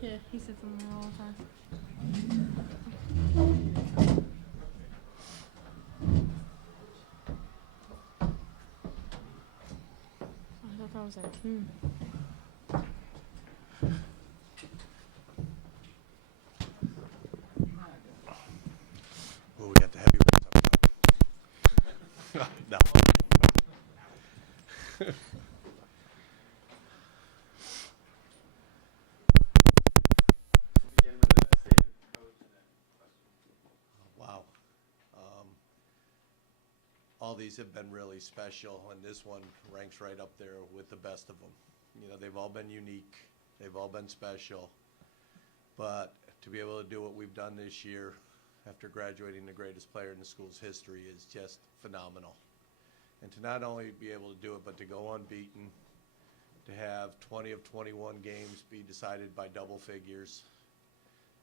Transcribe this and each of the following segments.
Yeah, he sits in there all the time. I thought that was our team. Oh, we got the heavyweights up top. No. Begin with a statement from coach and then questions. Wow. All these have been really special, and this one ranks right up there with the best of them. You know, they've all been unique. They've all been special. But to be able to do what we've done this year after graduating the greatest player in the school's history is just phenomenal. And to not only be able to do it, but to go unbeaten, to have 20 of 21 games be decided by double figures,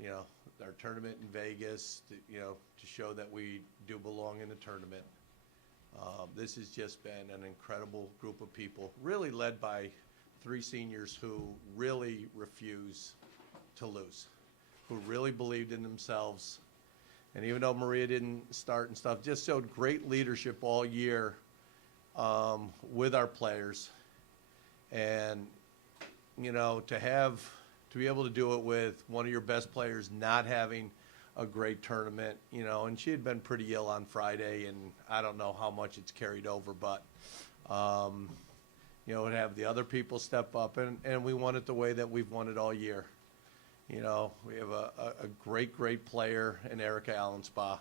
you know, our tournament in Vegas, you know, to show that we do belong in the tournament. This has just been an incredible group of people, really led by 3 seniors who really refuse to lose, who really believed in themselves. And even though Maria didn't start and stuff, just showed great leadership all year with our players. And, you know, to be able to do it with one of your best players not having a great tournament, you know, and she had been pretty ill on Friday, and I don't know how much it's carried over, but, you know, to have the other people step up, and we won it the way that we've won it all year. You know, we have a great player in Erica Allenspach.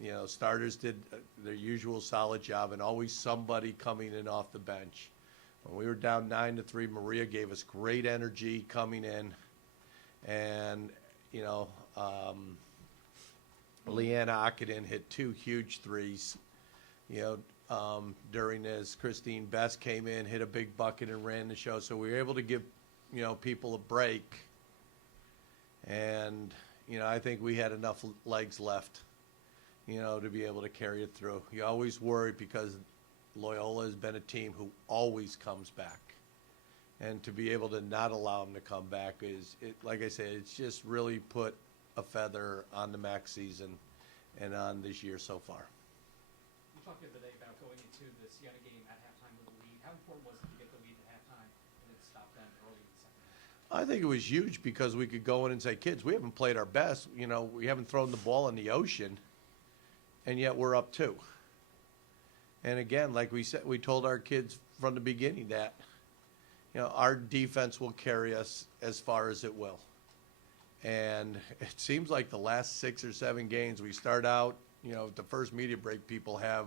You know, starters did their usual solid job, and always somebody coming in off the bench. When we were down 9-3, Maria gave us great energy coming in, and you know, Leanna Ockenden hit 2 huge threes. You know, during this, Christine Best came in, hit a big bucket, and ran the show. So we were able to give, you know, people a break. And, you know, I think we had enough legs left, you know, to be able to carry it through. You always worry because Loyola has been a team who always comes back. And to be able to not allow them to come back like I said, it's just really put a feather on the MAAC season and on this year so far. You talked the other day about going into the Siena game at halftime with a lead. How important was it to get the lead at halftime and then stop them early in the second half? I think it was huge because we could go in and say, kids, we haven't played our best. You know, we haven't thrown the ball in the ocean, and yet we're up 2. And again, like we said, we told our kids from the beginning that, you know, our defense will carry us as far as it will. And it seems like the last 6 or 7 games, we start out, you know, the first media break, people have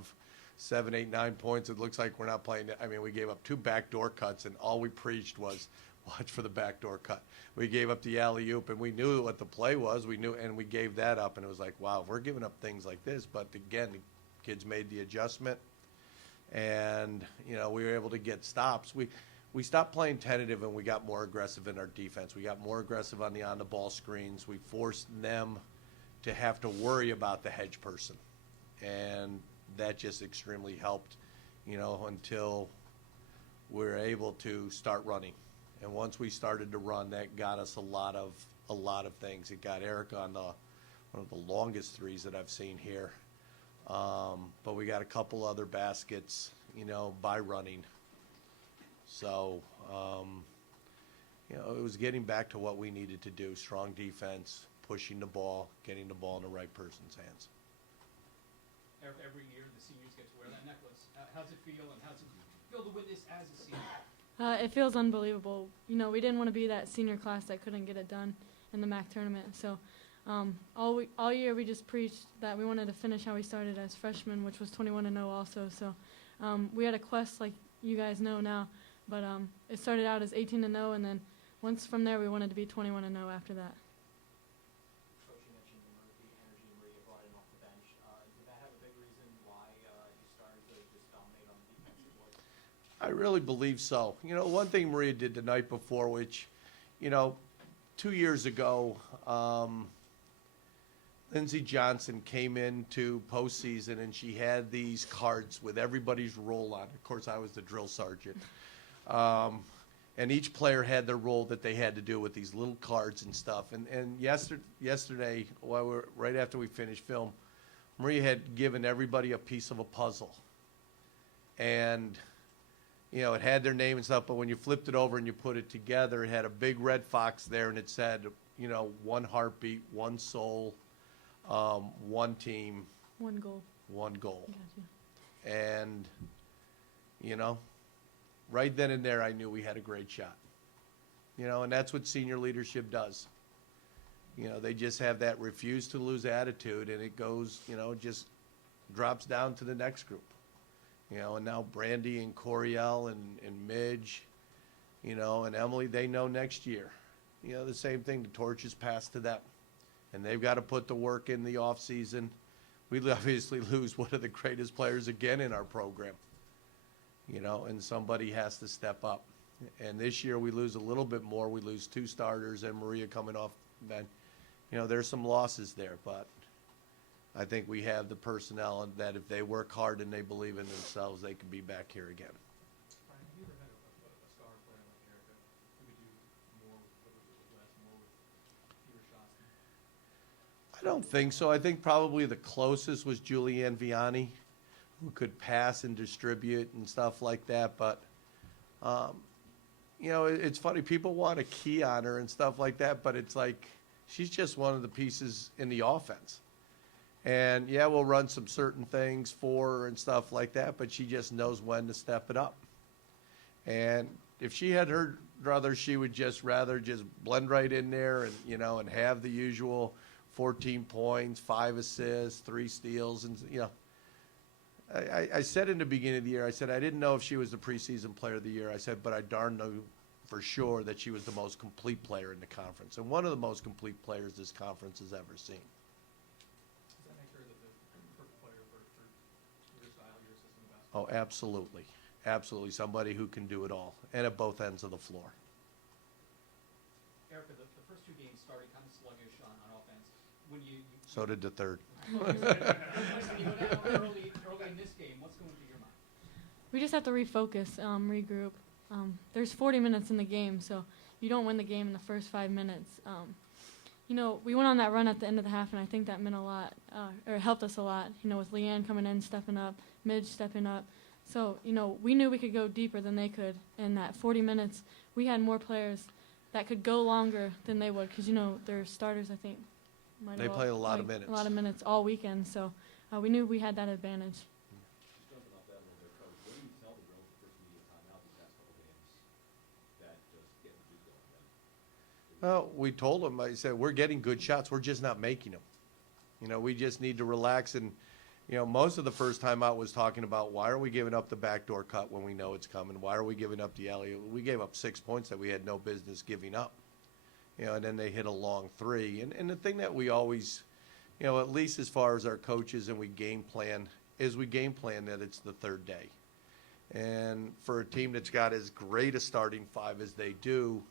7, 8, 9 points. It looks like we're not playing. I mean, we gave up 2 backdoor cuts, and all we preached was watch for the backdoor cut. We gave up the alley-oop, and we knew what the play was. We knew, and we gave that up, and it was like, wow, we're giving up things like this. But again, the kids made the adjustment, and, you know, we were able to get stops. We stopped playing tentative, and we got more aggressive in our defense. We got more aggressive on the on-the-ball screens. We forced them to have to worry about the hedge person, and that just extremely helped, you know, until we were able to start running. And once we started to run, that got us a lot of things. It got Erica on one of the longest threes that I've seen here, but we got a couple other baskets, you know, by running. So, you know, it was getting back to what we needed to do: strong defense, pushing the ball, getting the ball in the right person's hands. Every year the seniors get to wear that necklace. How's it feel, and how's it feel to win this as a senior? It feels unbelievable. You know, we didn't want to be that senior class that couldn't get it done in the MAAC tournament. So all year we just preached that we wanted to finish how we started as freshmen, which was 21-0 also. So we had a quest, like you guys know now. But it started out as 18-0, and then once from there we wanted to be 21-0 after that. Coach, you mentioned the energy Maria brought in off the bench. Did that have a big reason why you started to just dominate on the defensive boards? I really believe so. You know, one thing Maria did the night before, which, you know, 2 years ago, Lindsey Johnson came into postseason, and she had these cards with everybody's roll on. Of course, I was the drill sergeant. And each player had their role that they had to do with these little cards and stuff. And yesterday, right after we finished film, Maria had given everybody a piece of a puzzle. And, it had their name and stuff, but when you flipped it over and you put it together, it had a big red fox there, and it said, one heartbeat, one soul, one team, One goal. one goal. Gotcha. And, right then and there, I knew we had a great shot. And that's what senior leadership does. They just have that refuse to lose attitude, and it goes, just drops down to the next group. And now Brandy and Coriel and Midge, and Emily, they know next year. The same thing, the torch is passed to them. And they've got to put the work in the off season. We obviously lose one of the greatest players again in our program. And somebody has to step up. And this year we lose a little bit more. We lose 2 starters and Maria coming off bench. There's some losses there, but I think we have the personnel that if they work hard and they believe in themselves, they can be back here again. Brian, have you ever had a star player like Erica who could do more with less, more with fewer shots? I don't think so. I think probably the closest was Julianne Vianney, who could pass and distribute and stuff like that. But, it's funny. People want to key on her and stuff like that, but it's like she's just one of the pieces in the offense. And, yeah, we'll run some certain things for her and stuff like that, but she just knows when to step it up. And if she had her brother, she would just rather just blend right in there and, and have the usual 14 points, 5 assists, 3 steals. And, I said in the beginning of the year, I said I didn't know if she was the preseason player of the year. I said, but I darn know for sure that she was the most complete player in the conference and one of the most complete players this conference has ever seen. Does that make her the perfect player for your style, your system of basketball? Oh, absolutely. Absolutely. Somebody who can do it all and at both ends of the floor. Erica, the first 2 games started kind of sluggish on offense. When you So did the third. when you go down early in this game, what's going through your mind? We just have to refocus, regroup. There's 40 minutes in the game, so you don't win the game in the first 5 minutes. We went on that run at the end of the half, and I think that meant a lot, or helped us a lot, with Leanne coming in, stepping up, Midge stepping up. So, we knew we could go deeper than they could. In that 40 minutes, we had more players that could go longer than they would because, their starters, I think, They play a lot of minutes. A lot of minutes all weekend, so we knew we had that advantage. Just jumping off that a little bit, Coach, what do you tell the girls the first media timeout these past couple games that just get the juice going then? Well, we told them, I said, we're getting good shots. We're just not making them. We just need to relax. And, most of the first time out was talking about why are we giving up the backdoor cut when we know it's coming? Why are we giving up the alley? We gave up 6 points that we had no business giving up. And then they hit a long 3. And the thing that we always, at least as far as our coaches and we game plan, is we game plan that it's the third day. And for a team that's got as great a starting 5 as they do,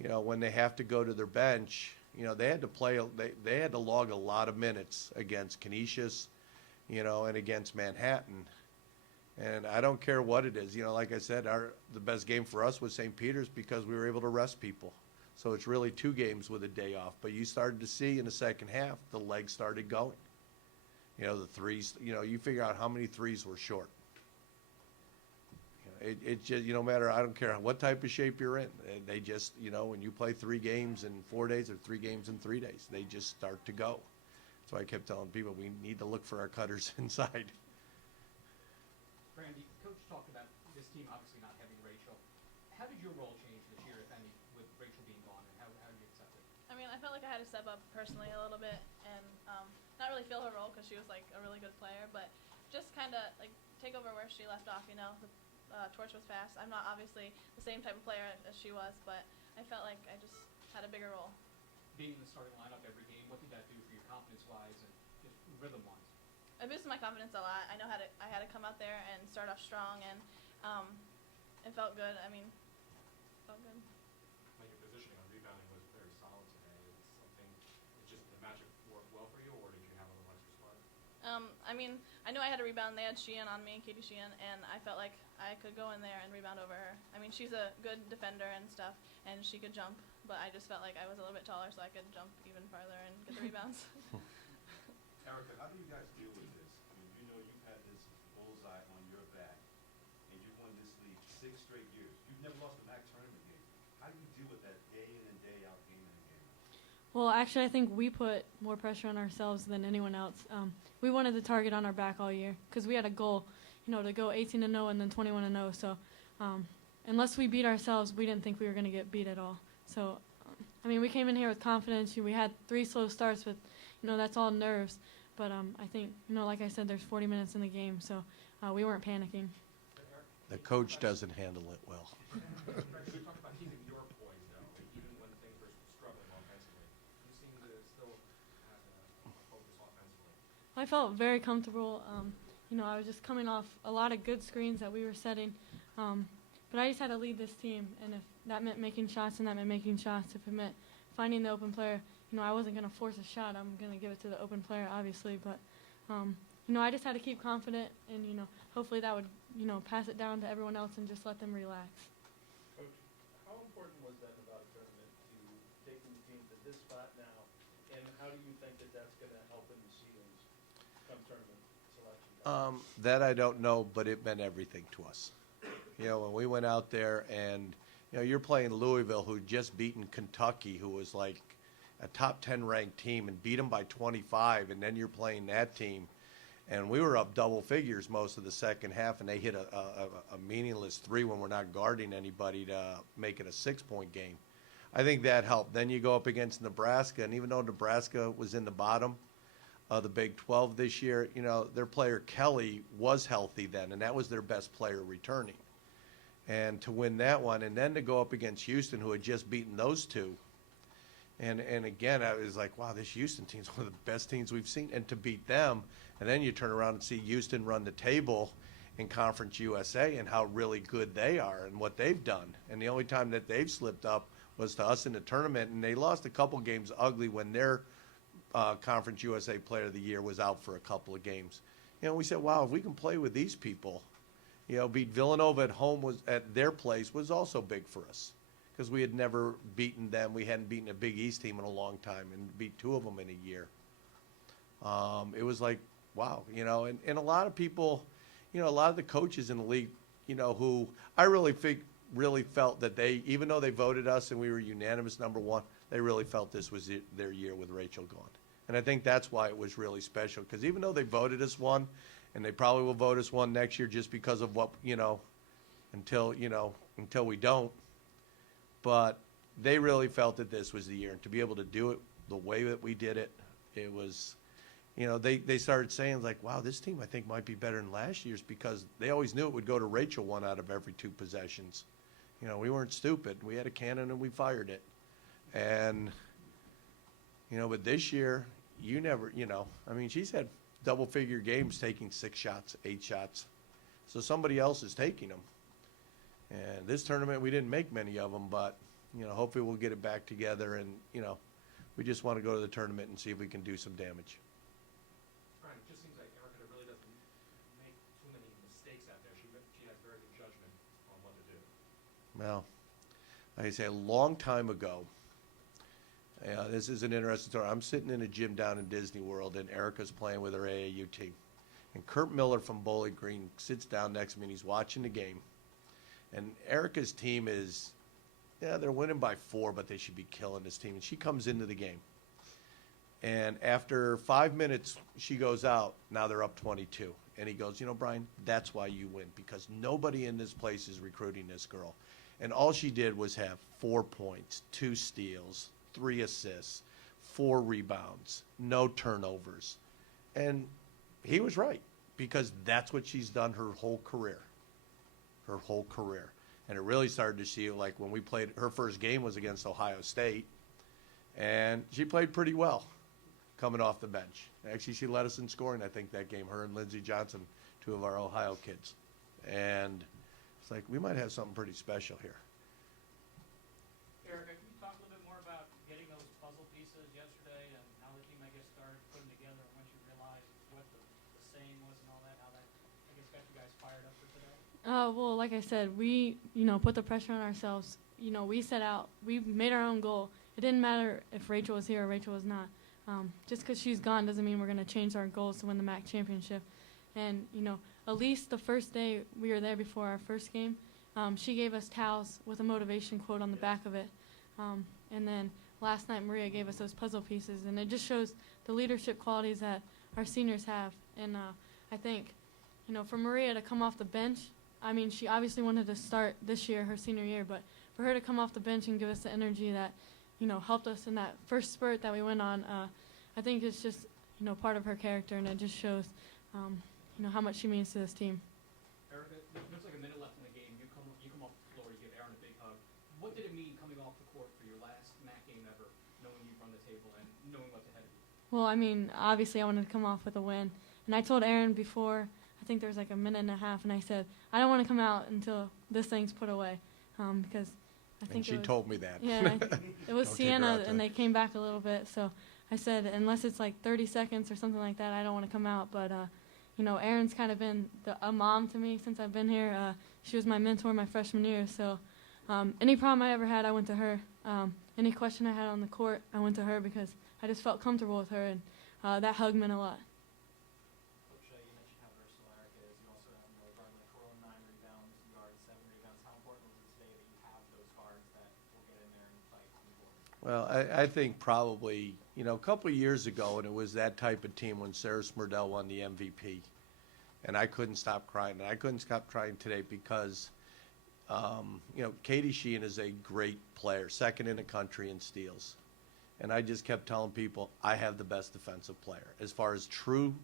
when they have to go to their bench, they had to play, they had to log a lot of minutes against Canisius, and against Manhattan. And I don't care what it is. Like I said, the best game for us was St. Peter's because we were able to rest people. So it's really 2 games with a day off. But you started to see in the second half, the legs started going. The threes, you figure out how many threes were short. It just, no matter, I don't care what type of shape you're in. They just, when you play 3 games in 4 days or 3 games in 3 days, they just start to go. So I kept telling people we need to look for our cutters inside. Brandy, Coach talked about this team obviously not having Rachel. How did your role change this year, if any, with Rachel being gone, and how did you accept it? I mean, I felt like I had to step up personally a little bit and not really fill her role because she was like a really good player, but just kind of like take over where she left off. The torch was passed. I'm not obviously the same type of player as she was, but I felt like I just had a bigger role. Being in the starting lineup every game, what did that do for your confidence-wise and just rhythm-wise? It boosted my confidence a lot. I had to come out there and start off strong, and it felt good. I mean, it felt good. Like your positioning on rebounding was very solid today. It's just the matchup worked well for you, or did you have a little extra spark? I mean, I knew I had to rebound. They had Sheehan on me, Katie Sheehan, and I felt like I could go in there and rebound over her. I mean, she's a good defender and stuff, and she could jump, but I just felt like I was a little bit taller, so I could jump even farther and get the rebounds. Erica, how do you guys deal with this? I mean, you know you've had this bullseye on your back, and you've won this league 6 straight years. You've never lost a MAAC tournament game. How do you deal with that day in and day out, game in and game out? Well, actually, I think we put more pressure on ourselves than anyone else. We wanted the target on our back all year because we had a goal, to go 18-0 and then 21-0. So unless we beat ourselves, we didn't think we were going to get beat at all. So, we came in here with confidence. We had 3 slow starts, but, that's all nerves. But I think, like I said, there's 40 minutes in the game, so we weren't panicking. The coach doesn't handle it well. You talked about keeping your poise, though, even when things were struggling offensively. You seem to still have a focus offensively. I felt very comfortable. I was just coming off a lot of good screens that we were setting. But I just had to lead this team, and if that meant making shots, and that meant making shots. If it meant finding the open player, I wasn't going to force a shot. I'm going to give it to the open player, obviously. But, I just had to keep confident, and, hopefully that would, pass it down to everyone else and just let them relax. Coach, how important was that Nevada tournament to taking the team to this spot now, and how do you think that that's going to help in the seedings come tournament selection time? That I don't know, but it meant everything to us. When we went out there and, you're playing Louisville, who just beaten Kentucky, who was like a top 10 ranked team, and beat them by 25, and then you're playing that team. And we were up double figures most of the second half, and they hit a meaningless 3 when we're not guarding anybody to make it a 6-point game. I think that helped. Then you go up against Nebraska, and even though Nebraska was in the bottom of the Big 12 this year, their player Kelly was healthy then, and that was their best player returning. And to win that one, and then to go up against Houston, who had just beaten those 2. And again, I was like, wow, this Houston team's one of the best teams we've seen. And to beat them, and then you turn around and see Houston run the table in Conference USA and how really good they are and what they've done. And the only time that they've slipped up was to us in the tournament, and they lost a couple games ugly when their Conference USA Player of the Year was out for a couple of games. We said, wow, if we can play with these people, beat Villanova at home was at their place was also big for us. Because we had never beaten them. We hadn't beaten a Big East team in a long time and beat 2 of them in a year. It was like, wow, and a lot of people, a lot of the coaches in the league, who I really felt that they, even though they voted us and we were unanimous #1, they really felt this was their year with Rachel gone. And I think that's why it was really special, because even though they voted us 1, and they probably will vote us 1 next year just because of what, until we don't. But they really felt that this was the year. And to be able to do it the way that we did it, it was, they started saying, like, wow, this team I think might be better than last year's, because they always knew it would go to Rachel 1 out of every 2 possessions. We weren't stupid. We had a cannon and we fired it. And, but this year, you never, she's had double-figure games taking 6 shots, 8 shots. So somebody else is taking them. And this tournament, we didn't make many of them, but, hopefully we'll get it back together. And, we just want to go to the tournament and see if we can do some damage. Brian, it just seems like Erica really doesn't make too many mistakes out there. She has very good judgment on what to do. Well, like I say, a long time ago, this is an interesting story. I'm sitting in a gym down in Disney World, and Erica's playing with her AAU team. And Kurt Miller from Bowling Green sits down next to me, and he's watching the game. And Erica's team is, they're winning by 4, but they should be killing this team. And she comes into the game. And after 5 minutes, she goes out. Now they're up 22. And he goes, Brian, that's why you win, because nobody in this place is recruiting this girl. And all she did was have 4 points, 2 steals, 3 assists, 4 rebounds, no turnovers. And he was right, because that's what she's done her whole career. And it really started to see, like, when we played, her first game was against Ohio State, and she played pretty well coming off the bench. Actually, she led us in scoring, I think, that game, her and Lindsey Johnson, 2 of our Ohio kids. And it's like, we might have something pretty special here. Erica, can you talk a little bit more about getting those puzzle pieces yesterday and how the team, I guess, started putting together once you realized what the saying guys fired up for today? Well, like I said, we, put the pressure on ourselves. We set out, we made our own goal. It didn't matter if Rachel was here or Rachel was not. Just because she's gone doesn't mean we're going to change our goals to win the MAAC championship. And, at least the first day we were there before our first game, she gave us towels with a motivation quote on the back of it. And then last night Maria gave us those puzzle pieces. And it just shows the leadership qualities that our seniors have. And I think, for Maria to come off the bench, I mean, she obviously wanted to start this year, her senior year, but for her to come off the bench and give us the energy that, helped us in that first spurt that we went on, I think it's just, part of her character, and it just shows, how much she means to this team. Erica, there's like a minute left in the game. You come off the floor, you give Aaron a big hug. What did it mean coming off the court for your last MAAC game ever, knowing you've run the table and knowing what's ahead of you? Well, I mean, obviously I wanted to come off with a win. And I told Aaron before, I think there was like a minute and a half, and I said, I don't want to come out until this thing's put away. Because I think And she told me that. Yeah, it was Don't take her Sienna, out and there. they came back a little bit. So I said, unless it's like 30 seconds or something like that, I don't want to come out. But, Erin's kind of been a mom to me since I've been here. She was my mentor my freshman year. So any problem I ever had, I went to her. Any question I had on the court, I went to her because I just felt comfortable with her, and that hug meant a lot. Coach, you mentioned how versatile Erica is. You also have guard like her own 9 rebounds, guard 7 rebounds. How important was it today that you have those guards that will get in there and fight on the board? Well, I think probably, a couple of years ago, and it was that type of team when Sarah Smurdell won the MVP. And I couldn't stop crying. And I couldn't stop crying today because, Katie Sheehan is a great player, second in the country in steals. And I just kept telling people, I have the best defensive player. As far as true,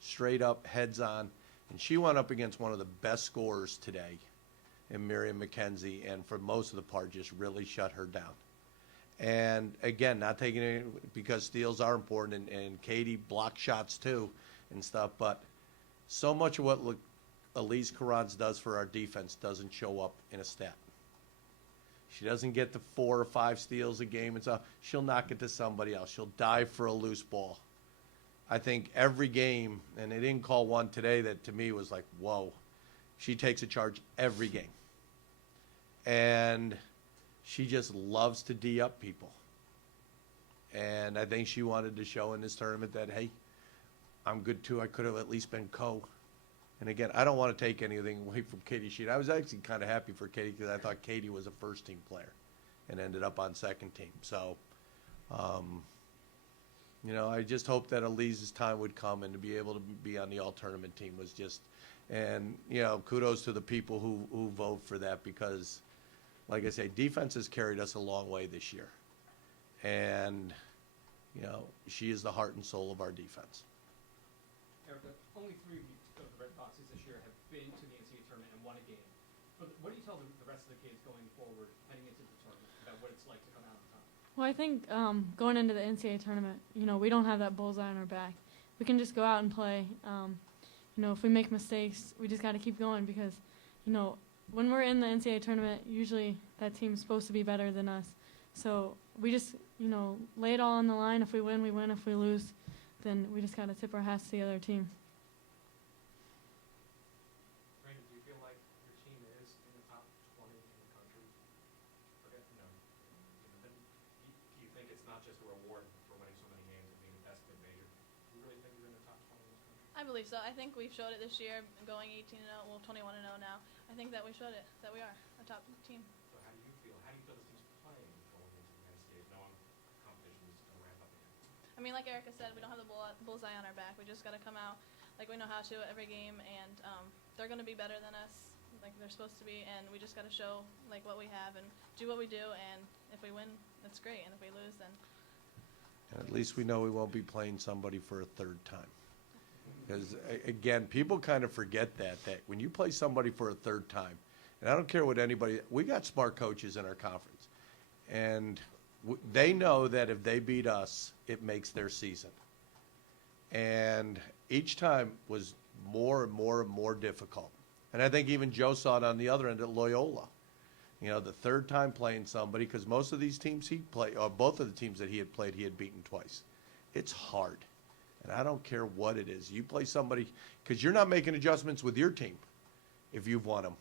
straight up, heads on. And she went up against one of the best scorers today in Miriam McKenzie, and for most of the part just really shut her down. And again, not taking it because steals are important, and Katie blocked shots too and stuff, but so much of what Elise Carranz does for our defense doesn't show up in a stat. She doesn't get the 4 or 5 steals a game and stuff. She'll knock it to somebody else. She'll dive for a loose ball. I think every game, and they didn't call one today that to me was like, whoa. She takes a charge every game. And she just loves to D up people. And I think she wanted to show in this tournament that, hey, I'm good too. I could have at least been co. And again, I don't want to take anything away from Katie Sheehan. I was actually kind of happy for Katie because I thought Katie was a first-team player and ended up on second team. So, I just hope that Elise's time would come, and to be able to be on the all-tournament team was just, and, kudos to the people who vote for that because, like I say, defense has carried us a long way this year. And, she is the heart and soul of our defense. Erica, only 3 of the Red Foxes this year have been to the NCAA tournament and won a game. But what do you tell the rest of the kids going forward, heading into the tournament, about what it's like to come out on top? Well, I think going into the NCAA tournament, we don't have that bullseye on our back. We can just go out and play. If we make mistakes, we just got to keep going because, when we're in the NCAA tournament, usually that team's supposed to be better than us. So we just, lay it all on the line. If we win, we win. If we lose, then we just got to tip our hats to the other team. Brandon, do you feel like your team is in the top 20 in the country? Okay, do you think it's not just a reward for winning so many games and being the best mid-major? Do you really think you're in the top 20 in this country? I believe so. I think we've showed it this year, going 18-0, well 21-0 now. I think that we showed it, that we are a top team. So how do you feel? How do you feel this team's playing going into the NCAA, knowing competition is going to ramp up again? I mean, like Erica said, we don't have the bullseye on our back. We just got to come out like we know how to every game, and they're going to be better than us, like they're supposed to be, and we just got to show like what we have and do what we do, and if we win, that's great, and if we lose, then... And at least we know we won't be playing somebody for a third time. Because, again, people kind of forget that when you play somebody for a third time, and I don't care what anybody, we got smart coaches in our conference, and they know that if they beat us, it makes their season. And each time was more and more and more difficult. And I think even Joe saw it on the other end at Loyola. The third time playing somebody, because most of these teams he played, or both of the teams that he had played, he had beaten twice. It's hard. And I don't care what it is. You play somebody, because you're not making adjustments with your team. if you've won them.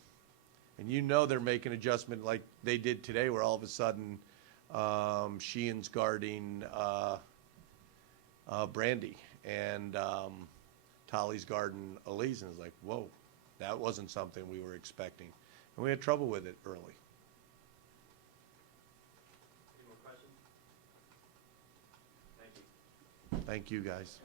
And you know they're making adjustment like they did today, where all of a sudden Sheehan's guarding Brandy, and Tolly's guarding Elise, and it's like, whoa, that wasn't something we were expecting. And we had trouble with it early. Any more questions? Thank you. Thank you, guys.